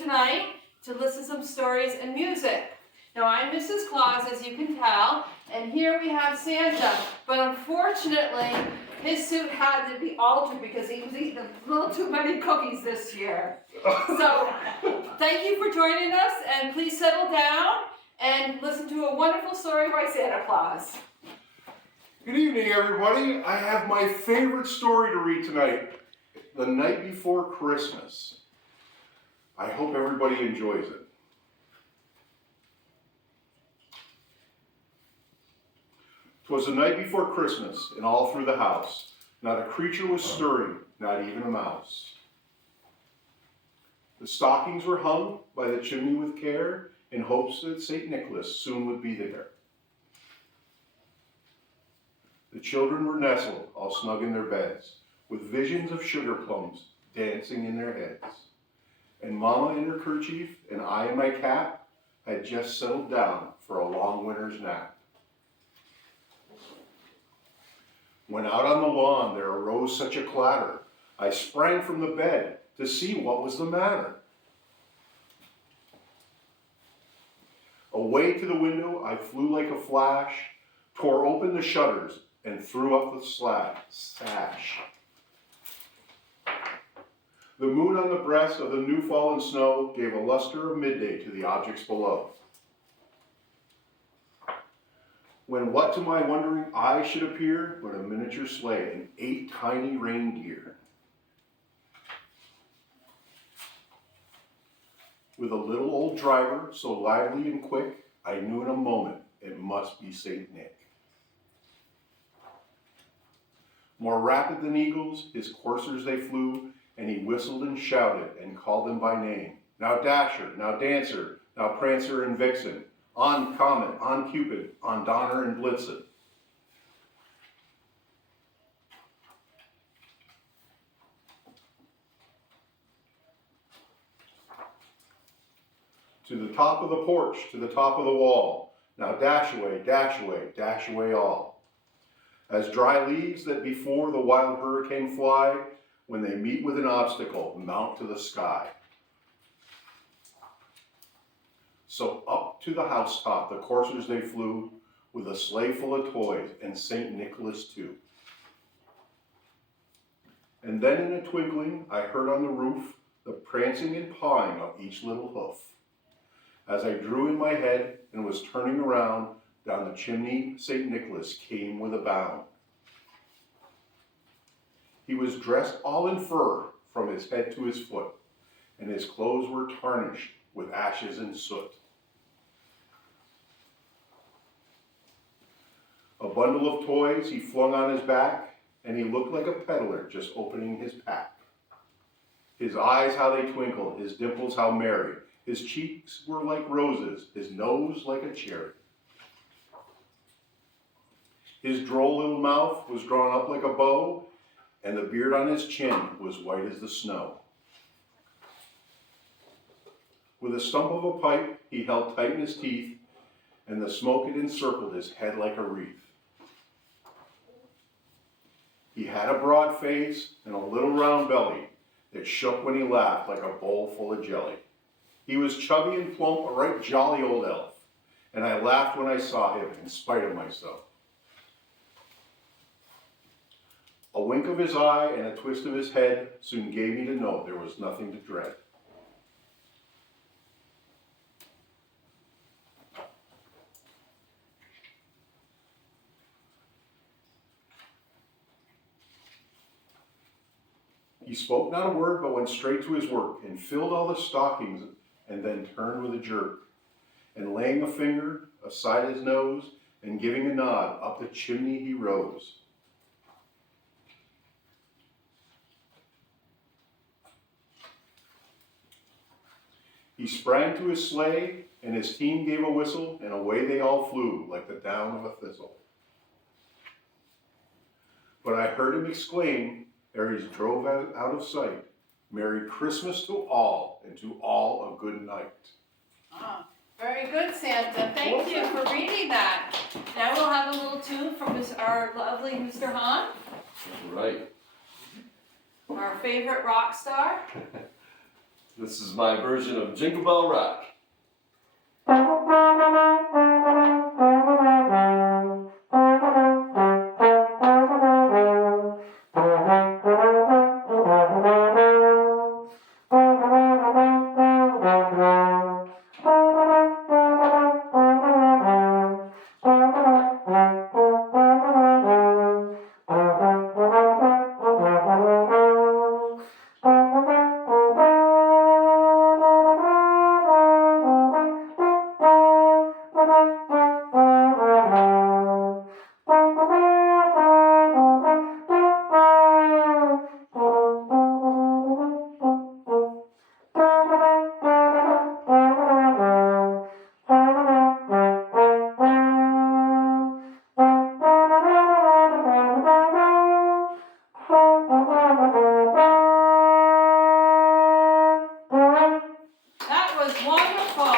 tonight to listen to some stories and music. Now I'm Mrs. Claus, as you can tell, and here we have Santa, but unfortunately his suit had to be altered because he was eating a little too many cookies this year. So thank you for joining us, and please settle down and listen to a wonderful story by Santa Claus. Good evening, everybody. I have my favorite story to read tonight, The Night Before Christmas. I hope everybody enjoys it. 'Twas the night before Christmas, and all through the house, not a creature was stirring, not even a mouse. The stockings were hung by the chimney with care, in hopes that St. Nicholas soon would be there. The children were nestled, all snug in their beds, with visions of sugar plums dancing in their heads. And Mama in her kerchief, and I in my cap, had just settled down for a long winter's nap. When out on the lawn there arose such a clatter, I sprang from the bed to see what was the matter. Away to the window I flew like a flash, tore open the shutters, and threw up the sash. The moon on the breast of the new fallen snow gave a luster of midday to the objects below. When what to my wondering eye should appear but a miniature sleigh and 8 tiny reindeer. With a little old driver, so lively and quick, I knew in a moment it must be Saint Nick. More rapid than eagles, his coursers they flew, and he whistled and shouted and called them by name. Now Dasher, now Dancer, now Prancer and Vixen, on Comet, on Cupid, on Donner and Blitzen. To the top of the porch, to the top of the wall, now dash away all. As dry leaves that before the wild hurricane fly, when they meet with an obstacle, mount to the sky. So up to the housetop the coursers they flew, with a sleigh full of toys, and St. Nicholas too. And then in a twinkling I heard on the roof the prancing and pawing of each little hoof. As I drew in my head and was turning around, down the chimney St. Nicholas came with a bound. He was dressed all in fur from his head to his foot, and his clothes were tarnished with ashes and soot. A bundle of toys he flung on his back, and he looked like a peddler just opening his pack. His eyes how they twinkled, his dimples how merry, his cheeks were like roses, his nose like a cherry. His droll little mouth was drawn up like a bow, and the beard on his chin was white as the snow. With a stump of a pipe he held tight in his teeth, and the smoke had encircled his head like a wreath. He had a broad face and a little round belly that shook when he laughed like a bowl full of jelly. He was chubby and plump, a right jolly old elf, and I laughed when I saw him in spite of myself. A wink of his eye and a twist of his head soon gave me to know there was nothing to dread. He spoke not a word, but went straight to his work and filled all the stockings, and then turned with a jerk, and laying a finger aside his nose and giving a nod, up the chimney he rose. He sprang to his sleigh, and his team gave a whistle, and away they all flew like the down of a thistle. But I heard him exclaim, ere he drove out of sight, Merry Christmas to all, and to all a good night. Ah, very good, Santa. Thank you for reading that. Now we'll have a little tune from our lovely Mr. Hahn. Right. Our favorite rock star. This is my version of Jingle Bell Rock. That was wonderful.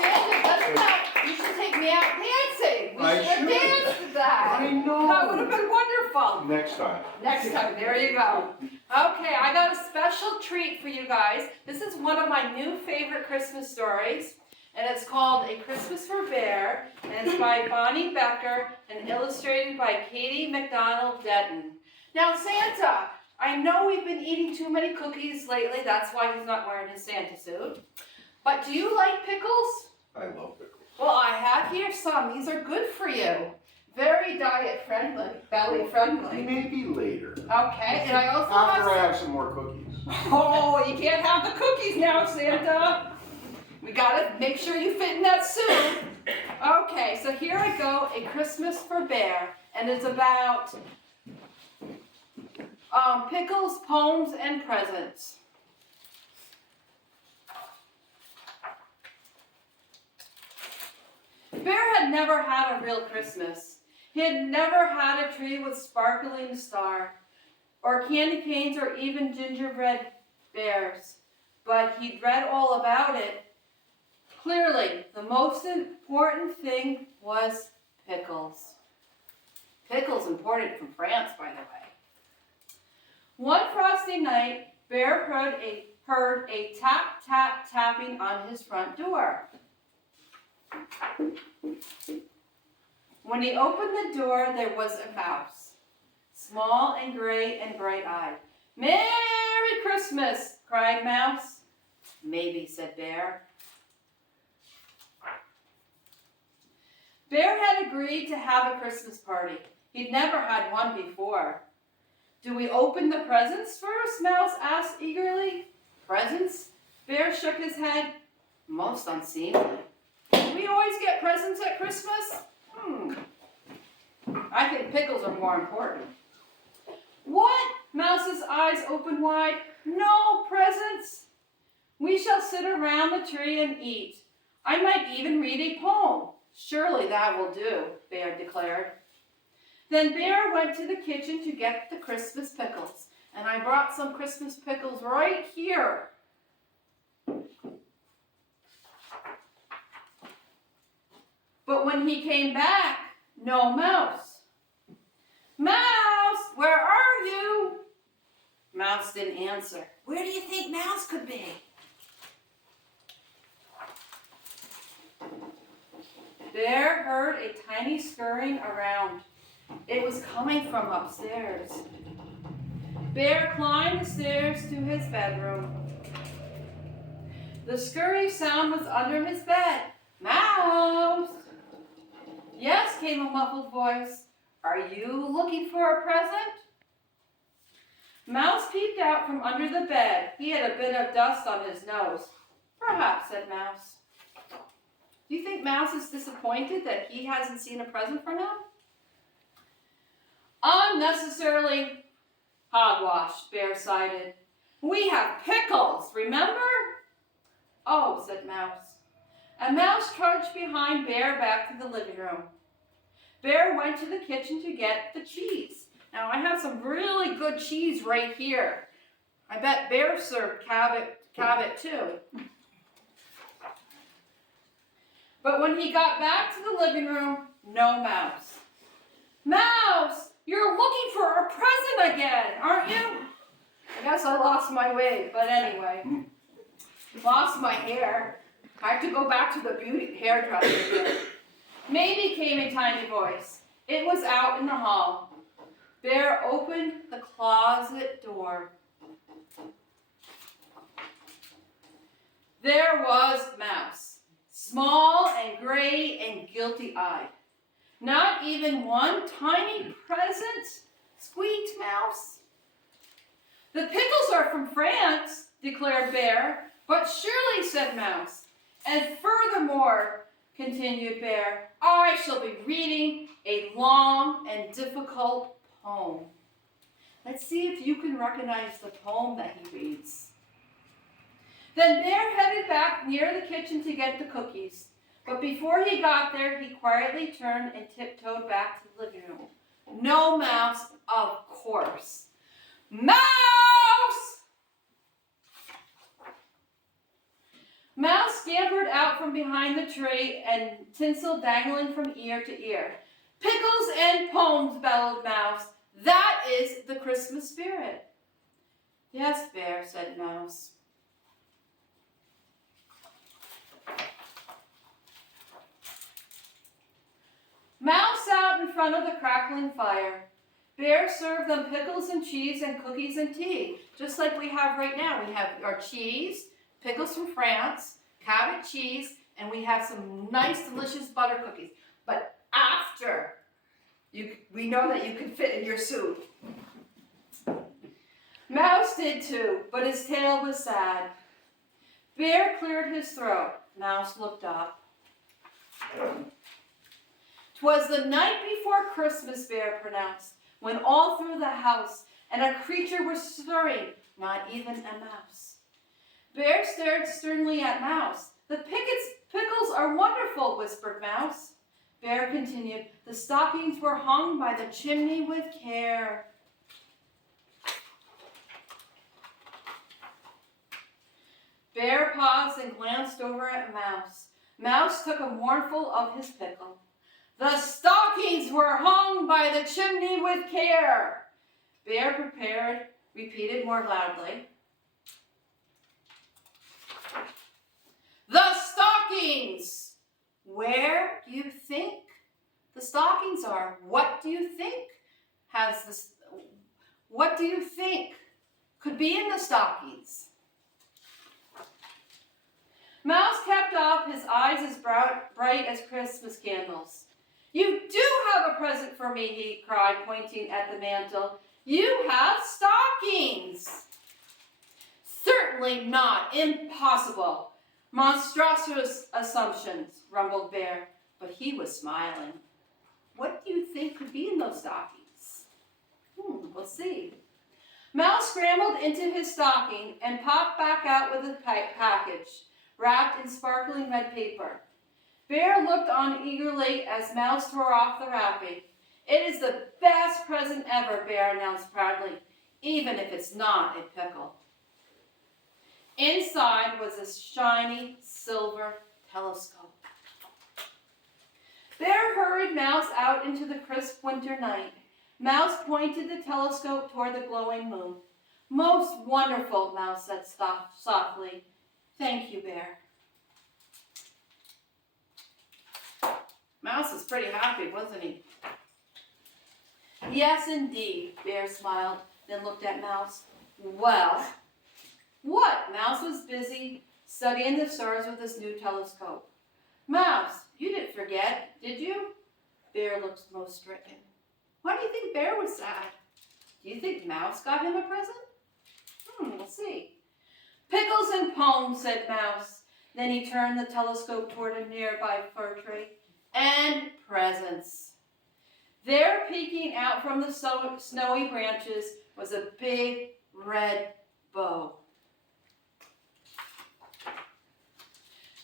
Santa, doesn't that, you should take me out dancing. We I should have should. danced to that. I know. That would have been wonderful. Next time. Next time, there you go. Okay, I got a special treat for you guys. This is one of my new favorite Christmas stories, and it's called A Christmas for Bear, and it's by Bonnie Becker and illustrated by Katie McDonald Denton. Now, Santa, I know we've been eating too many cookies lately. That's why he's not wearing his Santa suit. But do you like pickles? I love pickles. Well, I have here some. These are good for you. Very diet friendly, belly friendly. Maybe later. Okay, and I also After I have have some more cookies. Oh, you can't have the cookies now, Santa. We gotta make sure you fit in that suit. Okay, so here I go, A Christmas for Bear, and it's about pickles, poems, and presents. Bear had never had a real Christmas. He had never had a tree with sparkling star, or candy canes, or even gingerbread bears. But he'd read all about it. Clearly, the most important thing was pickles. Pickles imported from France, by the way. One frosty night, Bear heard a tap, tap, tapping on his front door. When he opened the door, there was a mouse, small and gray and bright-eyed. "Merry Christmas!" cried Mouse. "Maybe," said Bear. Bear had agreed to have a Christmas party. He'd never had one before. "Do we open the presents first?" Mouse asked eagerly. "Presents?" Bear shook his head. "Most unseemly. We always get presents at Christmas? I think pickles are more important." "What?" Mouse's eyes opened wide. "No presents? We shall sit around the tree and eat. I might even read a poem." "Surely that will do," Bear declared. Then Bear went to the kitchen to get the Christmas pickles. And I brought some Christmas pickles right here. But when he came back, no Mouse. "Mouse, where are you?" Mouse didn't answer. Where do you think Mouse could be? Bear heard a tiny scurrying around. It was coming from upstairs. Bear climbed the stairs to his bedroom. The scurry sound was under his bed. "Mouse!" "Yes," came a muffled voice. "Are you looking for a present?" Mouse peeped out from under the bed. He had a bit of dust on his nose. "Perhaps," said Mouse. Do you think Mouse is disappointed that he hasn't seen a present from him? "Unnecessarily hogwash," Bear sighed. "We have pickles, remember?" "Oh," said Mouse. And Mouse trudged behind Bear back to the living room. Bear went to the kitchen to get the cheese. Now I have some really good cheese right here. I bet Bear served Cabot too. But when he got back to the living room, no Mouse. "Mouse, you're looking for a present again, aren't you?" I guess I lost my way, but anyway. Lost my hair. I have to go back to the beauty hairdresser again. Maybe came a tiny voice. It was out in the hall. Bear opened the closet door. There was Mouse, small and gray and guilty-eyed. Not even one tiny present, squeaked Mouse. The pickles are from France, declared Bear. But surely, said Mouse. And furthermore, continued Bear, I shall be reading a long and difficult poem. Let's see if you can recognize the poem that he reads. Then Bear headed back near the kitchen to get the cookies. But before he got there, he quietly turned and tiptoed back to the living room. No Mouse, of course. Mouse! Mouse scampered out from behind the tree and tinsel dangling from ear to ear. Pickles and poems, bellowed Mouse. That is the Christmas spirit. Yes, Bear, said Mouse. Mouse sat in front of the crackling fire. Bear served them pickles and cheese and cookies and tea, just like we have right now. We have our cheese, pickles from France, cottage cheese, and we have some nice, delicious butter cookies. But after, we know that you can fit in your soup. Mouse did too, but his tail was sad. Bear cleared his throat. Mouse looked up. 'Twas the night before Christmas, Bear pronounced, when all through the house and a creature was stirring, not even a mouse. Bear stared sternly at Mouse. The pickles are wonderful, whispered Mouse. Bear continued, the stockings were hung by the chimney with care. Bear paused and glanced over at Mouse. Mouse took a morsel of his pickle. The stockings were hung by the chimney with care. Bear repeated more loudly. The stockings! Where do you think the stockings are? What do you think what do you think could be in the stockings? Mouse kept up, his eyes as bright as Christmas candles. You do have a present for me, he cried, pointing at the mantel. You have stockings. Certainly not. Impossible. Monstrous assumptions, rumbled Bear, but he was smiling. What do you think could be in those stockings? We'll see. Mouse scrambled into his stocking and popped back out with a package, wrapped in sparkling red paper. Bear looked on eagerly as Mouse tore off the wrapping. It is the best present ever, Bear announced proudly, even if it's not a pickle. Inside was a shiny silver telescope. Bear hurried Mouse out into the crisp winter night. Mouse pointed the telescope toward the glowing moon. Most wonderful, Mouse said softly. Thank you, Bear. Mouse was pretty happy, wasn't he? Yes, indeed, Bear smiled, then looked at Mouse. Well, what? Mouse was busy studying the stars with his new telescope. Mouse, you didn't forget, did you? Bear looked most stricken. Why do you think Bear was sad? Do you think Mouse got him a present? We'll see. Pickles and poems, said Mouse. Then he turned the telescope toward a nearby fir tree. And presents. There, peeking out from the snowy branches, was a big red bow.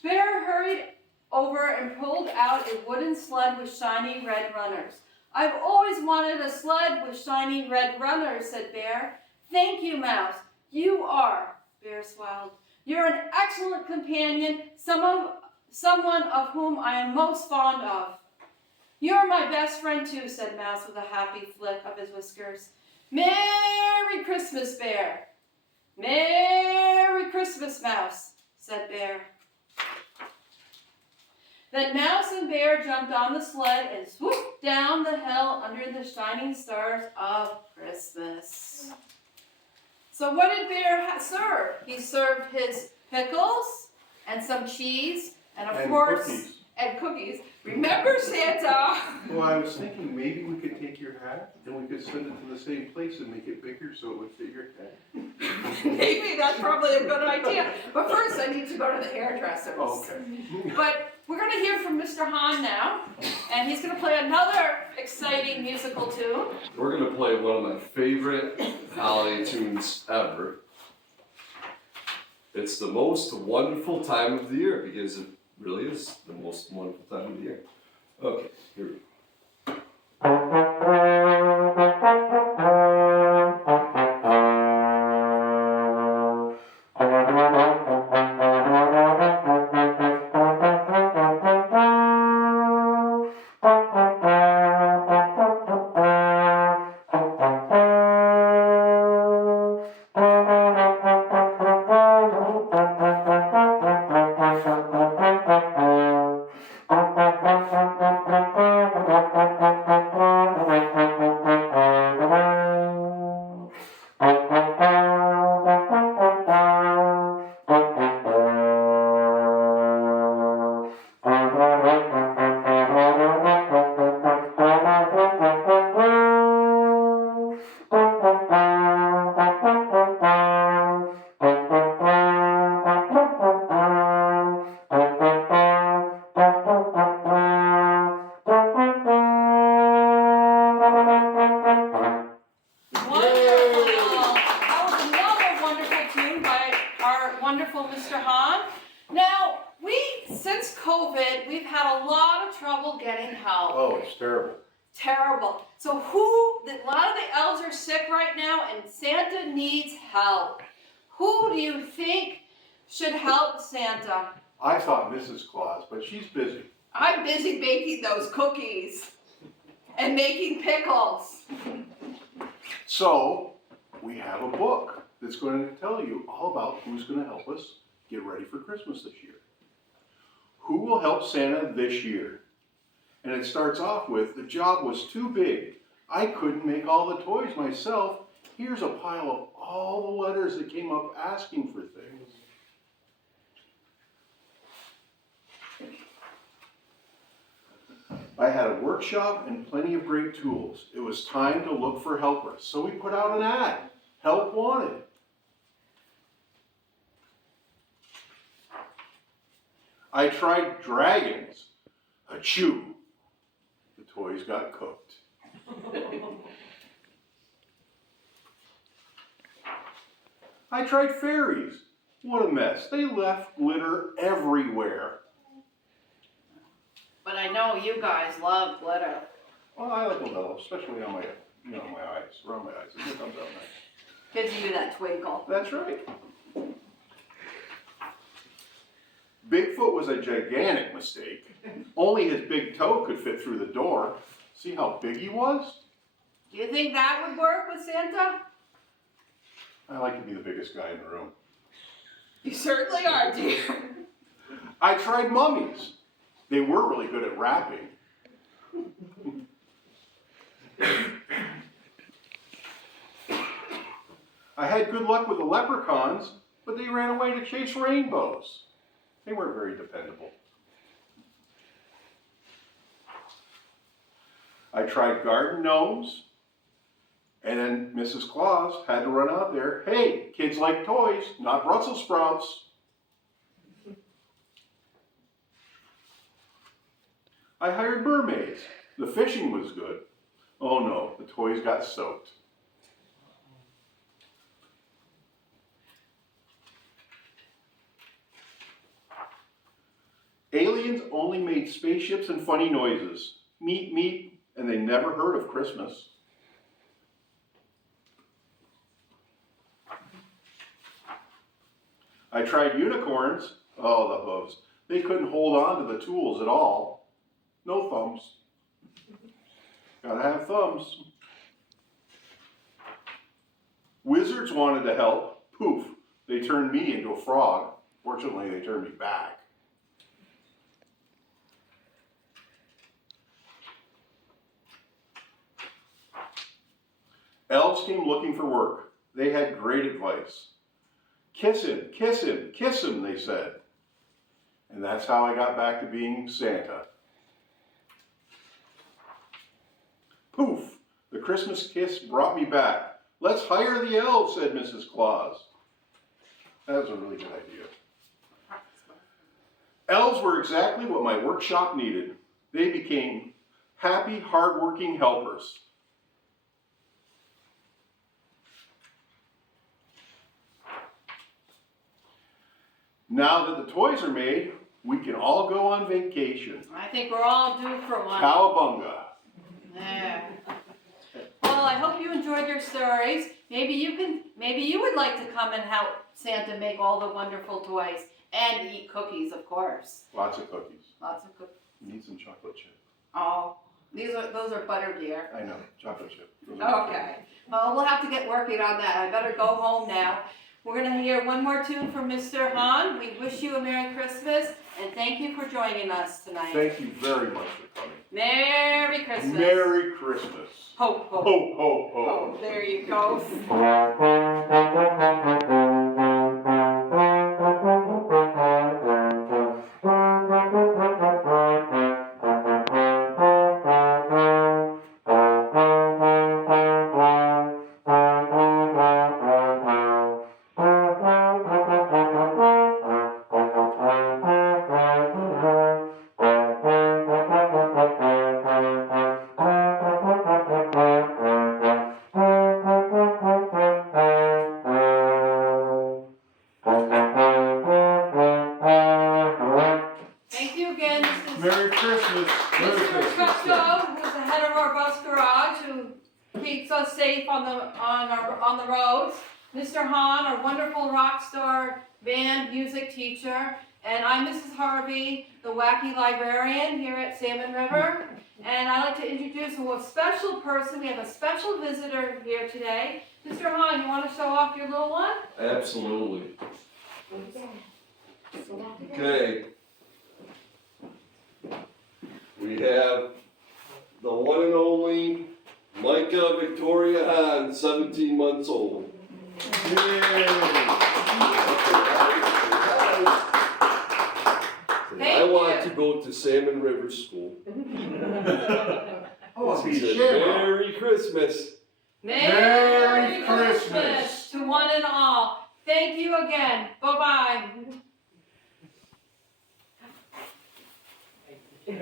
Bear hurried over and pulled out a wooden sled with shiny red runners. I've always wanted a sled with shiny red runners, said Bear. Thank you, Mouse. You are, Bear smiled. You're an excellent companion, someone of whom I am most fond of. You're my best friend too, said Mouse with a happy flick of his whiskers. Merry Christmas, Bear. Merry Christmas, Mouse, said Bear. Then Mouse and Bear jumped on the sled and swooped down the hill under the shining stars of Christmas. So what did Bear serve? He served his pickles and some cheese and of course cookies. and cookies. Remember Santa? Well, I was thinking maybe we could take your hat and we could send it to the same place and make it bigger so it would fit your head. Maybe that's probably a good idea. But first I need to go to the hairdressers. Okay. But we're going to hear from Mr. Hahn now, and he's going to play another exciting musical tune. We're gonna play one of my favorite holiday tunes ever. It's the most wonderful time of the year because it really is the most wonderful time of the year. Okay, here we go. Wonderful Mr. Hahn. Now, since COVID, we've had a lot of trouble getting help. Oh, it's terrible. Terrible. So a lot of the elves are sick right now and Santa needs help. Who do you think should help Santa? I thought Mrs. Claus, but she's busy. I'm busy baking those cookies and making pickles. So, we have a book that's going to tell you all about who's going to help us get ready for Christmas this year. Who will help Santa this year? And it starts off with, the job was too big. I couldn't make all the toys myself. Here's a pile of all the letters that came up asking for things. I had a workshop and plenty of great tools. It was time to look for helpers. So we put out an ad, help wanted. I tried dragons. Achoo. The toys got cooked. I tried fairies. What a mess. They left glitter everywhere. But I know you guys love glitter. Well, I like a little, especially on my, my eyes, around my eyes. It comes out nice. Gives you that twinkle. That's right. Bigfoot was a gigantic mistake. Only his big toe could fit through the door. See how big he was? Do you think that would work with Santa? I like to be the biggest guy in the room. You certainly are, dear. I tried mummies. They were really good at rapping. I had good luck with the leprechauns, but they ran away to chase rainbows. They weren't very dependable. I tried garden gnomes, and then Mrs. Claus had to run out there. Hey, kids like toys, not Brussels sprouts. I hired mermaids. The fishing was good. Oh no, the toys got soaked. Aliens only made spaceships and funny noises. Meep, meep, and they never heard of Christmas. I tried unicorns. Oh, the hooves. They couldn't hold on to the tools at all. No thumbs. Gotta have thumbs. Wizards wanted to help. Poof, they turned me into a frog. Fortunately, they turned me back. Elves came looking for work. They had great advice. Kiss him, kiss him, kiss him, they said. And that's how I got back to being Santa. Poof, the Christmas kiss brought me back. Let's hire the elves, said Mrs. Claus. That was a really good idea. Elves were exactly what my workshop needed. They became happy, hardworking helpers. Now that the toys are made, we can all go on vacation. I think we're all due for one. Cowabunga. There. Well, I hope you enjoyed your stories. Maybe you would like to come and help Santa make all the wonderful toys and eat cookies, of course. Lots of cookies. Lots of cookies. You need some chocolate chip. Oh, those are butter, dear. I know, chocolate chip. Those are my Okay. Well, we'll have to get working on that. I better go home now. We're going to hear one more tune from Mr. Hahn. We wish you a Merry Christmas, and thank you for joining us tonight. Thank you very much for coming. Merry Christmas. Merry Christmas. Ho, ho, Ho, ho, ho. ho. There you go. Merry Christmas. Mr. Cutco, who's the head of our bus garage, who keeps us safe on the roads. Mr. Hahn, our wonderful rock star band music teacher. And I'm Mrs. Harvey, the wacky librarian here at Salmon River. And I'd like to introduce a special person. We have a special visitor here today. Mr. Hahn, you want to show off your little one? Absolutely. Okay. We have the one and only Micah Victoria Hahn, 17 months old. I want to go to Salmon River School. Oh, She said, Merry Christmas. Merry Christmas to one and all. Thank you again. Bye-bye.